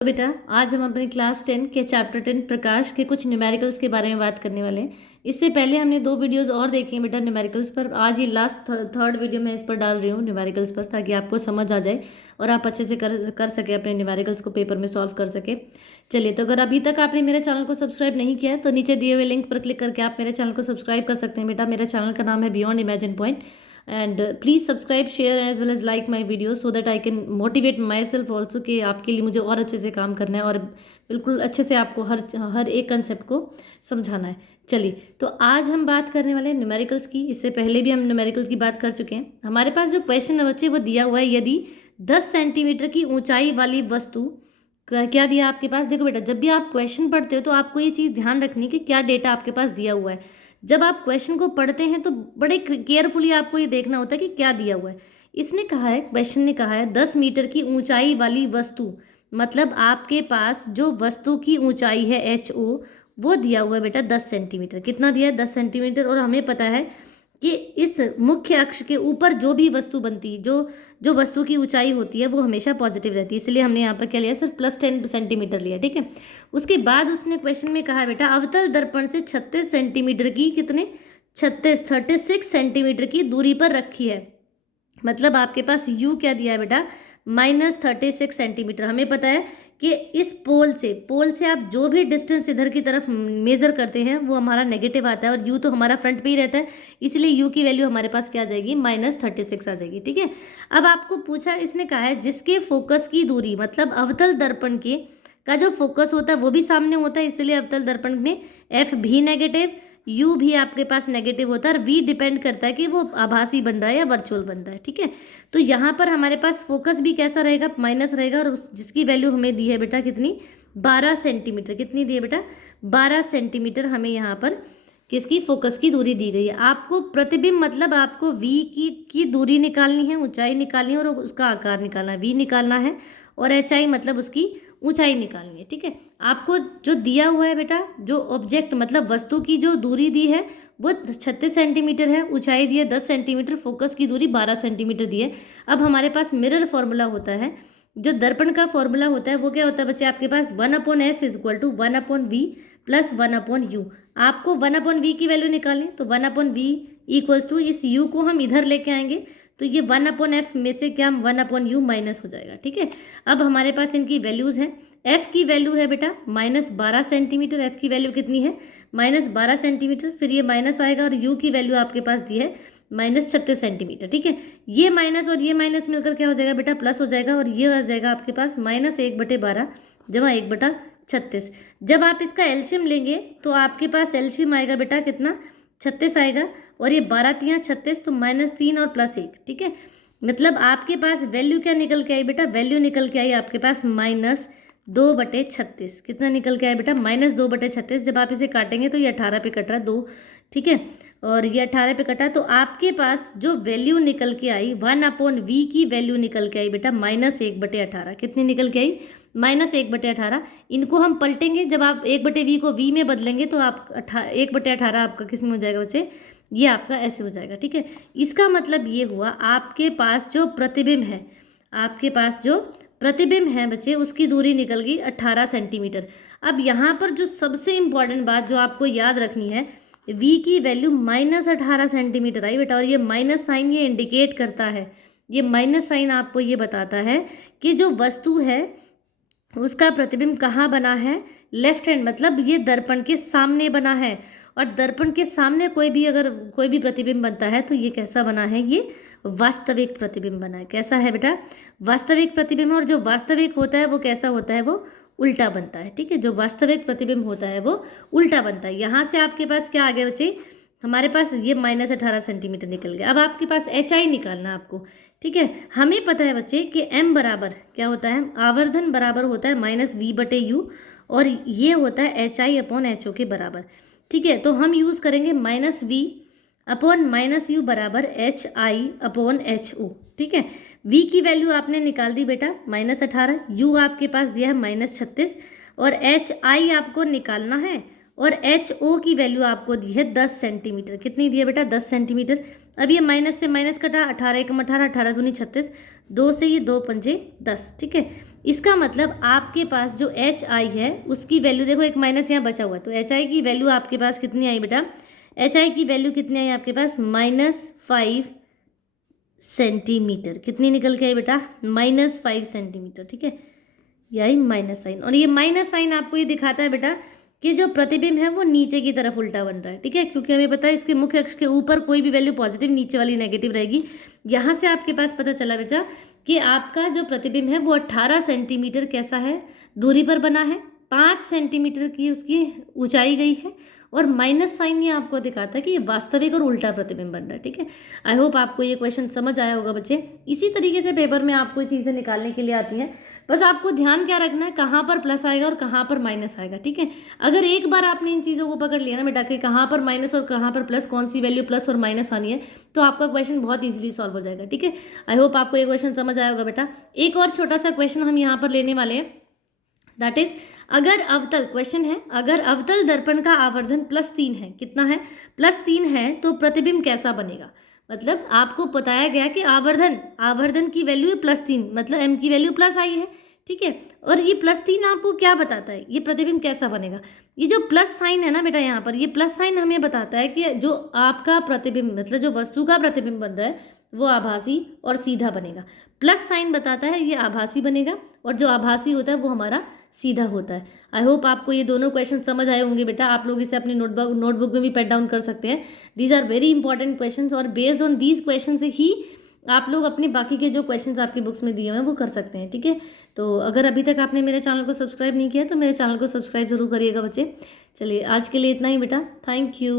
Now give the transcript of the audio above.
तो बेटा आज हम अपने क्लास 10 के चैप्टर 10 प्रकाश के कुछ न्यूमेरिकल्स के बारे में बात करने वाले हैं। इससे पहले हमने 2 वीडियोस और देखी हैं बेटा न्यूमेरिकल्स पर। आज ये लास्ट थर्ड वीडियो मैं इस पर डाल रही हूँ न्यूमेरिकल्स पर, ताकि आपको समझ आ जाए और आप अच्छे से कर सके, अपने न्यूमेरिकल्स को पेपर में सॉल्व कर सके। चलिए, तो अगर अभी तक आपने मेरे चैनल को सब्सक्राइब नहीं किया है तो नीचे दिए हुए लिंक पर क्लिक करके आप मेरे चैनल को सब्सक्राइब कर सकते हैं। बेटा मेरे चैनल का नाम है beyond imagine point, and please subscribe, share as well as like my video so that I can motivate myself also, कि आपके लिए मुझे और अच्छे से काम करना है और बिल्कुल अच्छे से आपको हर एक कंसेप्ट को समझाना है। चलिए, तो आज हम बात करने वाले हैं न्यूमेरिकल्स की। इससे पहले भी हम न्यूमेरिकल की बात कर चुके हैं। हमारे पास जो क्वेश्चन है बच्चे वो दिया हुआ है, यदि 10 सेंटीमीटर की ऊंचाई वाली वस्तु क्या दिया आपके पास। देखो बेटा, जब भी आप क्वेश्चन पढ़ते हो तो आपको ये चीज़ ध्यान रखनी कि क्या डेटा आपके पास दिया हुआ है। जब आप क्वेश्चन को पढ़ते हैं तो बड़े केयरफुली आपको ये देखना होता है कि क्या दिया हुआ है। इसने कहा है, क्वेश्चन ने कहा है 10 मीटर की ऊंचाई वाली वस्तु, मतलब आपके पास जो वस्तु की ऊंचाई है HO वो दिया हुआ है बेटा 10 सेंटीमीटर। कितना दिया है? 10 सेंटीमीटर। और हमें पता है कि इस मुख्य अक्ष के ऊपर जो भी वस्तु बनती है, जो जो वस्तु की ऊंचाई होती है वो हमेशा पॉजिटिव रहती है, इसलिए हमने यहाँ पर क्या लिया सर, +10 सेंटीमीटर लिया। ठीक है, उसके बाद उसने क्वेश्चन में कहा बेटा अवतल दर्पण से 36 सेंटीमीटर की, कितने 36 सेंटीमीटर की दूरी पर रखी है। मतलब आपके पास U क्या दिया है बेटा, -36 सेंटीमीटर। हमें पता है कि इस पोल से आप जो भी डिस्टेंस इधर की तरफ मेज़र करते हैं वो हमारा नेगेटिव आता है, और U तो हमारा फ्रंट पे ही रहता है, इसलिए U की वैल्यू हमारे पास क्या आ जाएगी, -36 आ जाएगी। ठीक है, अब आपको पूछा, इसने कहा है जिसके फोकस की दूरी, मतलब अवतल दर्पण के का जो फोकस होता है वो भी सामने होता है, इसलिए अवतल दर्पण में F भी नेगेटिव, U भी आपके पास नेगेटिव होता है, और V डिपेंड करता है कि वो आभासी बन रहा है या वर्चुअल बन रहा है। ठीक है, तो यहाँ पर हमारे पास फोकस भी कैसा रहेगा, माइनस रहेगा, और जिसकी वैल्यू हमें दी है बेटा कितनी, 12 सेंटीमीटर। कितनी दी है बेटा, 12 सेंटीमीटर हमें यहाँ पर किसकी, फोकस की दूरी दी गई है। आपको प्रतिबिंब, मतलब आपको V की दूरी निकालनी है, ऊंचाई निकालनी है, और उसका आकार निकालना है, V निकालना है, और HI मतलब उसकी ऊंचाई निकालनी है। ठीक है, आपको जो दिया हुआ है बेटा, जो ऑब्जेक्ट मतलब वस्तु की जो दूरी दी है वो 36 सेंटीमीटर है, ऊंचाई दी है 10 सेंटीमीटर, फोकस की दूरी 12 सेंटीमीटर दी है। अब हमारे पास मिरर फॉर्मूला होता है, जो दर्पण का फॉर्मूला होता है वो क्या होता है बच्चे, आपके पास 1/f = 1/v + 1/u। आपको 1/v की वैल्यू निकालें तो 1/v = इस u को हम इधर लेके आएंगे तो ये 1/f में से क्या, 1/u माइनस हो जाएगा। ठीक है, अब हमारे पास इनकी वैल्यूज़ हैं। f की वैल्यू है बेटा -12 सेंटीमीटर, f की वैल्यू कितनी है, -12 सेंटीमीटर, फिर ये माइनस आएगा, और u की वैल्यू आपके पास दी है -36 सेंटीमीटर। ठीक है, ये माइनस और ये माइनस मिलकर क्या हो जाएगा बेटा, प्लस हो जाएगा, और ये आ जाएगा आपके पास -1/12 जमा 1/36। जब आप इसका एलसीएम लेंगे तो आपके पास एलसीएम आएगा बेटा कितना, 36 आएगा, और ये 12 × 36 तो -3 और +1। ठीक है, मतलब आपके पास वैल्यू क्या निकल के आई बेटा, वैल्यू निकल के आई आपके पास -2/36। कितना निकल के आया बेटा, -2/36। जब आप इसे काटेंगे तो ये 18 पे कट रहा है 2। ठीक है, और ये 18 पे कटा, तो आपके पास जो वैल्यू निकल के आई 1/v की वैल्यू निकल के आई बेटा -1/18। कितनी निकल के आई, -1/18। इनको हम पलटेंगे, जब आप 1/v को v में बदलेंगे तो आप 1/18 आपका किस में हो जाएगा बच्चे, ये आपका ऐसे हो जाएगा। ठीक है, इसका मतलब ये हुआ आपके पास जो प्रतिबिंब है, आपके पास जो प्रतिबिंब है बच्चे, उसकी दूरी निकल गई 18 सेंटीमीटर। अब यहाँ पर जो सबसे इम्पॉर्टेंट बात जो आपको याद रखनी है, v की वैल्यू -18 सेंटीमीटर आई बेटा, और ये माइनस साइन ये इंडिकेट करता है, ये माइनस साइन आपको ये बताता है कि जो वस्तु है उसका प्रतिबिंब कहाँ बना है, लेफ्ट हैंड, मतलब ये दर्पण के सामने बना है। और दर्पण के सामने अगर कोई भी प्रतिबिंब बनता है तो ये कैसा बना है, ये वास्तविक प्रतिबिंब बना है। कैसा है बेटा, वास्तविक प्रतिबिंब। और जो वास्तविक होता है वो कैसा होता है, वो उल्टा बनता है। ठीक है, जो वास्तविक प्रतिबिंब होता है वो उल्टा बनता है। यहाँ से आपके पास क्या आ गया बच्चे, हमारे पास ये -18 सेंटीमीटर निकल गया। अब आपके पास HI निकालना आपको। ठीक है, हमें पता है बच्चे कि m बराबर क्या होता है, आवर्धन बराबर होता है -v/u, और ये होता है HI/HO के बराबर। ठीक है, तो हम यूज़ करेंगे -v/-u बराबर HI/HO। ठीक है, v की वैल्यू आपने निकाल दी बेटा -18, u आपके पास दिया है -36, और HI आपको निकालना है, और HO की वैल्यू आपको दी है 10 सेंटीमीटर। कितनी दी है बेटा, 10 सेंटीमीटर। अब ये माइनस से माइनस कटा, 18 × 18, 18 दूनी 36, 2 से ये 2 पंजे 10। ठीक है, इसका मतलब आपके पास जो एच आई है उसकी वैल्यू, देखो एक माइनस यहाँ बचा हुआ है, तो एच आई की वैल्यू आपके पास कितनी आई बेटा, एच आई की वैल्यू कितनी आई आपके पास, -5 सेंटीमीटर। कितनी निकल के आई बेटा, -5 सेंटीमीटर। ठीक है, यही माइनस साइन, और ये माइनस साइन आपको ये दिखाता है बेटा कि जो प्रतिबिंब है वो नीचे की तरफ उल्टा बन रहा है। ठीक है, क्योंकि हमें पता है इसके मुख्य अक्ष के ऊपर कोई भी वैल्यू पॉजिटिव, नीचे वाली नेगेटिव रहेगी। यहाँ से आपके पास पता चला बेटा कि आपका जो प्रतिबिंब है वो 18 सेंटीमीटर कैसा है, दूरी पर बना है, 5 सेंटीमीटर की उसकी ऊंचाई गई है, और माइनस साइन ये आपको दिखाता है कि ये वास्तविक और उल्टा प्रतिबिंब बन रहा है। ठीक है, आई होप आपको ये क्वेश्चन समझ आया होगा बच्चे। इसी तरीके से पेपर में आपको ये चीज़ें निकालने के लिए आती हैं, बस आपको ध्यान क्या रखना है, कहाँ पर प्लस आएगा और कहाँ पर माइनस आएगा। ठीक है, अगर एक बार आपने इन चीज़ों को पकड़ लिया ना बेटा कि कहाँ पर माइनस और कहाँ पर प्लस, कौन सी वैल्यू प्लस और माइनस आनी है, तो आपका क्वेश्चन बहुत ईजिली सॉल्व हो जाएगा। ठीक है, आई होप आपको ये क्वेश्चन समझ आया होगा बेटा। एक और छोटा सा क्वेश्चन हम यहाँ पर लेने वाले हैं, दैट इज अगर अवतल, क्वेश्चन है अगर अवतल दर्पण का आवर्धन +3 है, कितना है, +3 है, तो प्रतिबिंब कैसा बनेगा। मतलब आपको बताया गया कि आवर्धन की वैल्यू है +3, मतलब m की वैल्यू प्लस आई है। ठीक है, और ये +3 आपको क्या बताता है, ये प्रतिबिंब कैसा बनेगा। ये जो प्लस साइन है ना बेटा, यहाँ पर ये प्लस साइन हमें बताता है कि जो आपका प्रतिबिंब, मतलब जो वस्तु का प्रतिबिंब बन रहा है वो आभासी और सीधा बनेगा। प्लस साइन बताता है ये आभासी बनेगा, और जो आभासी होता है वो हमारा सीधा होता है। आई होप आपको ये दोनों क्वेश्चन समझ आए होंगे बेटा। आप लोग इसे अपनी नोटबुक में भी पेन डाउन कर सकते हैं। These are very important questions, और बेस्ड ऑन दीज क्वेश्चन से ही आप लोग अपने बाकी के जो क्वेश्चंस आपकी बुक्स में दिए हुए हैं वो कर सकते हैं। ठीक है, तो अगर अभी तक आपने मेरे चैनल को सब्सक्राइब नहीं किया तो मेरे चैनल को सब्सक्राइब जरूर करिएगा बच्चे। चलिए आज के लिए इतना ही बेटा, थैंक यू।